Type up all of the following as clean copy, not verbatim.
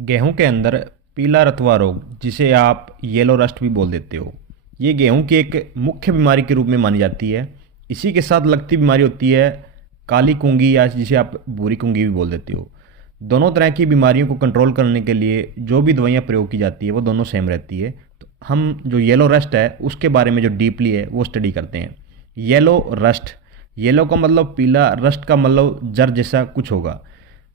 गेहूं के अंदर पीला रतुआ रोग, जिसे आप येलो रस्ट भी बोल देते हो, ये गेहूं की एक मुख्य बीमारी के रूप में मानी जाती है। इसी के साथ लगती बीमारी होती है काली कुंगी, या जिसे आप भूरी कुंगी भी बोल देते हो। दोनों तरह की बीमारियों को कंट्रोल करने के लिए जो भी दवाइयाँ प्रयोग की जाती है वो दोनों सेम रहती है। तो हम जो येलो रस्ट है उसके बारे में जो डीपली है वो स्टडी करते हैं। येलो रस्ट, येलो का मतलब पीला, रस्ट का मतलब जर जैसा कुछ होगा।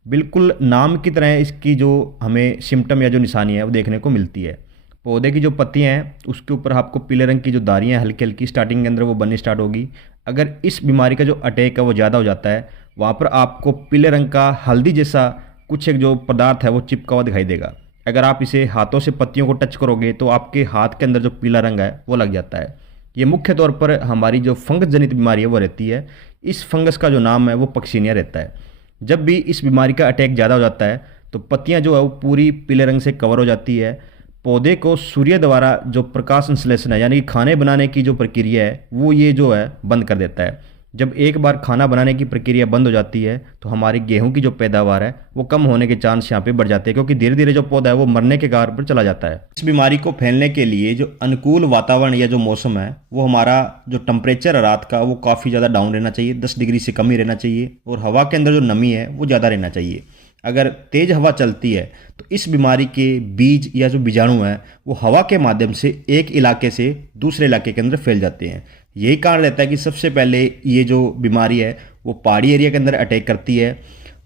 बिल्कुल नाम की तरह इसकी जो हमें सिम्टम या जो निशानी है वो देखने को मिलती है। पौधे की जो पत्तियां हैं उसके ऊपर आपको पीले रंग की जो दारियां हल्की हल्की स्टार्टिंग के अंदर वो बननी स्टार्ट होगी। अगर इस बीमारी का जो अटैक है वो ज़्यादा हो जाता है, वहाँ पर आपको पीले रंग का हल्दी जैसा कुछ एक जो पदार्थ है वो चिपका हुआ दिखाई देगा। अगर आप इसे हाथों से पत्तियों को टच करोगे तो आपके हाथ के अंदर जो पीला रंग है वो लग जाता है। ये मुख्य तौर पर हमारी जो फंगस जनित बीमारी है वो रहती है। इस फंगस का जो नाम है वो पक्सीनिया रहता है। जब भी इस बीमारी का अटैक ज़्यादा हो जाता है तो पत्तियां जो है वो पूरी पीले रंग से कवर हो जाती है। पौधे को सूर्य द्वारा जो प्रकाश संश्लेषण है, यानी कि खाने बनाने की जो प्रक्रिया है, वो ये जो है बंद कर देता है। जब एक बार खाना बनाने की प्रक्रिया बंद हो जाती है तो हमारी गेहूं की जो पैदावार है वो कम होने के चांस यहाँ पे बढ़ जाते हैं, क्योंकि धीरे धीरे जो पौधा है वो मरने के कगार पर चला जाता है। इस बीमारी को फैलने के लिए जो अनुकूल वातावरण या जो मौसम है वो हमारा जो टेम्परेचर है रात का वो काफ़ी ज़्यादा डाउन रहना चाहिए, 10 डिग्री से कम ही रहना चाहिए, और हवा के अंदर जो नमी है वो ज़्यादा रहना चाहिए। अगर तेज हवा चलती है तो इस बीमारी के बीज या जो बीजाणु है वो हवा के माध्यम से एक इलाके से दूसरे इलाके के अंदर फैल जाते हैं। यही कारण रहता है कि सबसे पहले ये जो बीमारी है वो पहाड़ी एरिया के अंदर अटैक करती है,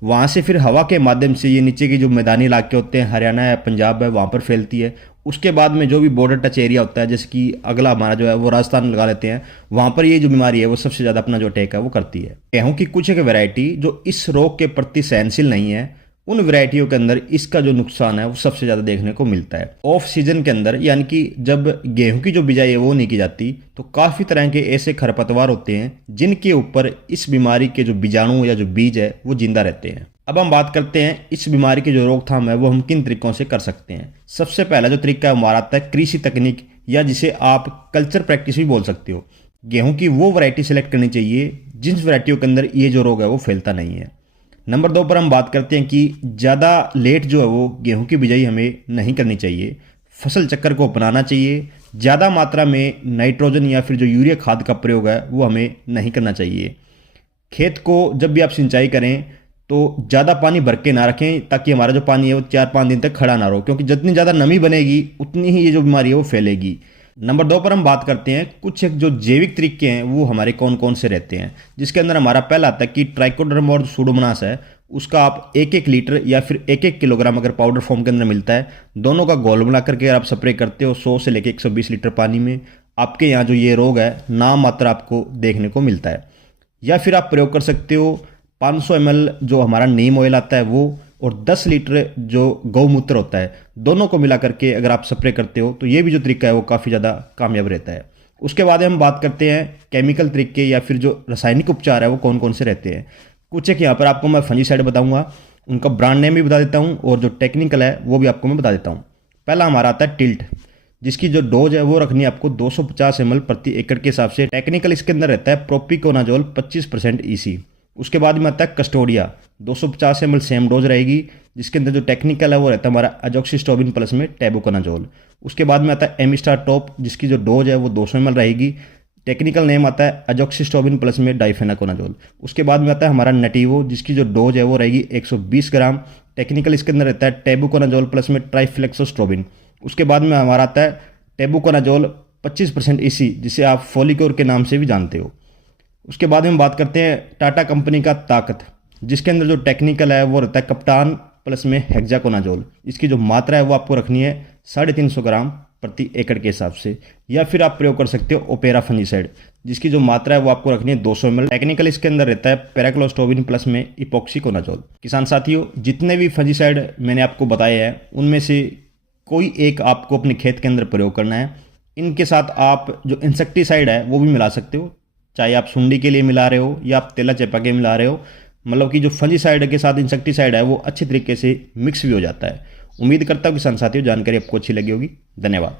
वहाँ से फिर हवा के माध्यम से ये नीचे के जो मैदानी इलाके होते हैं, हरियाणा है, पंजाब है, वहाँ पर फैलती है। उसके बाद में जो भी बॉर्डर टच एरिया होता है, जैसे कि अगला हमारा जो है वो राजस्थान लगा लेते हैं, वहाँ पर ये जो बीमारी है वो सबसे ज़्यादा अपना जो अटैक है वो करती है। गेहूँ की कुछ एक वैरायटी जो इस रोग के प्रति सहनशील नहीं है, उन वैरायटियों के अंदर इसका जो नुकसान है वो सबसे ज़्यादा देखने को मिलता है। ऑफ सीजन के अंदर, यानी कि जब गेहूं की जो बिजाई है वो नहीं की जाती, तो काफ़ी तरह के ऐसे खरपतवार होते हैं जिनके ऊपर इस बीमारी के जो बीजाणु या जो बीज है वो जिंदा रहते हैं। अब हम बात करते हैं इस बीमारी की जो रोकथाम है वो हम किन तरीकों से कर सकते हैं। सबसे पहला जो तरीका हमारा आता है कृषि तकनीक, या जिसे आप कल्चर प्रैक्टिस भी बोल सकते हो। गेहूं की वो वैरायटी सेलेक्ट करनी चाहिए जिन वैरायटियों के अंदर ये जो रोग है वो फैलता नहीं है। नंबर 2 पर हम बात करते हैं कि ज़्यादा लेट जो है वो गेहूं की बिजाई हमें नहीं करनी चाहिए। फसल चक्कर को अपनाना चाहिए। ज़्यादा मात्रा में नाइट्रोजन या फिर जो यूरिया खाद का प्रयोग है वो हमें नहीं करना चाहिए। खेत को जब भी आप सिंचाई करें तो ज़्यादा पानी भर के ना रखें, ताकि हमारा जो पानी है वो 4-5 दिन तक खड़ा ना रहो, क्योंकि जितनी ज़्यादा नमी बनेगी उतनी ही ये जो बीमारी है वो फैलेगी। नंबर 2 पर हम बात करते हैं कुछ एक जो जैविक तरीके हैं वो हमारे कौन कौन से रहते हैं, जिसके अंदर हमारा पहला आता है कि ट्राइकोडर्मा और सूडोमोनास है, उसका आप 1-1 लीटर या फिर 1-1 किलोग्राम अगर पाउडर फॉर्म के अंदर मिलता है, दोनों का घोल बना करके अगर आप स्प्रे करते हो 100 से लेकर 120 लीटर पानी में, आपके यहाँ जो ये रोग है नाम मात्र आपको देखने को मिलता है। या फिर आप प्रयोग कर सकते हो 500 ml जो हमारा नीम ऑयल आता है वो, और 10 लीटर जो गौमूत्र होता है, दोनों को मिला करके अगर आप स्प्रे करते हो तो ये भी जो तरीका है वो काफ़ी ज़्यादा कामयाब रहता है। उसके बाद हम बात करते हैं केमिकल तरीके या फिर जो रासायनिक उपचार है वो कौन कौन से रहते हैं। कुछ एक यहाँ पर आपको मैं फंजीसाइड बताऊंगा, उनका ब्रांड नेम भी बता देता हूँ, और जो टेक्निकल है वो भी आपको मैं बता देता हूँ। पहला हमारा आता है टिल्ट, जिसकी जो डोज है वो रखनी है आपको 250 ml प्रति एकड़ के हिसाब से। टेक्निकल इसके अंदर रहता है प्रोपिकोनाजोल 25% EC। उसके बाद में आता है कस्टोडिया, 250 ml सेम डोज रहेगी, जिसके अंदर जो टेक्निकल है वो रहता है हमारा अजोक्सिस्ट्रोबिन प्लस में टेबुकोनाजोल। उसके बाद में आता है एमिस्टार टॉप, जिसकी जो डोज है वो 200 ml रहेगी, टेक्निकल नेम आता है अजोक्सिस्ट्रोबिन प्लस में डाइफेनाकोनाजोल। उसके बाद में आता है हमारा नटीवो, जिसकी जो डोज है वो रहेगी 120 ग्राम, टेक्निकल इसके अंदर रहता है टेबुकोनाजोल प्लस में ट्राइफ्लेक्सोस्ट्रोबिन। उसके बाद में हमारा आता है टेबुकोनाजोल 25% EC, जिसे आप फोलिकोर के नाम से भी जानते हो। उसके बाद में हम बात करते हैं टाटा कंपनी का ताकत, जिसके अंदर जो टेक्निकल है वो रहता है कप्तान प्लस में हेक्साकोनाजोल। इसकी जो मात्रा है वो आपको रखनी है 350 ग्राम प्रति एकड़ के हिसाब से। या फिर आप प्रयोग कर सकते हो ओपेरा फंजीसाइड, जिसकी जो मात्रा है वो आपको रखनी है 200 ml। टेक्निकल इसके अंदर रहता है पैराक्लोस्टोबिन प्लस में इपोक्सीकोनाजोल। किसान साथियों, जितने भी फंजीसाइड मैंने आपको बताए हैं उनमें से कोई एक आपको अपने खेत के अंदर प्रयोग करना है। इनके साथ आप जो इंसेक्टिसाइड है वो भी मिला सकते हो, चाहे आप सुंडी के लिए मिला रहे हो या आप तेला चेपा के मिला रहे हो, मतलब कि जो फंजीसाइड के साथ इंसेक्टिसाइड है वो अच्छे तरीके से मिक्स भी हो जाता है। उम्मीद करता हूँ किसान साथियों जानकारी आपको अच्छी लगी होगी। धन्यवाद।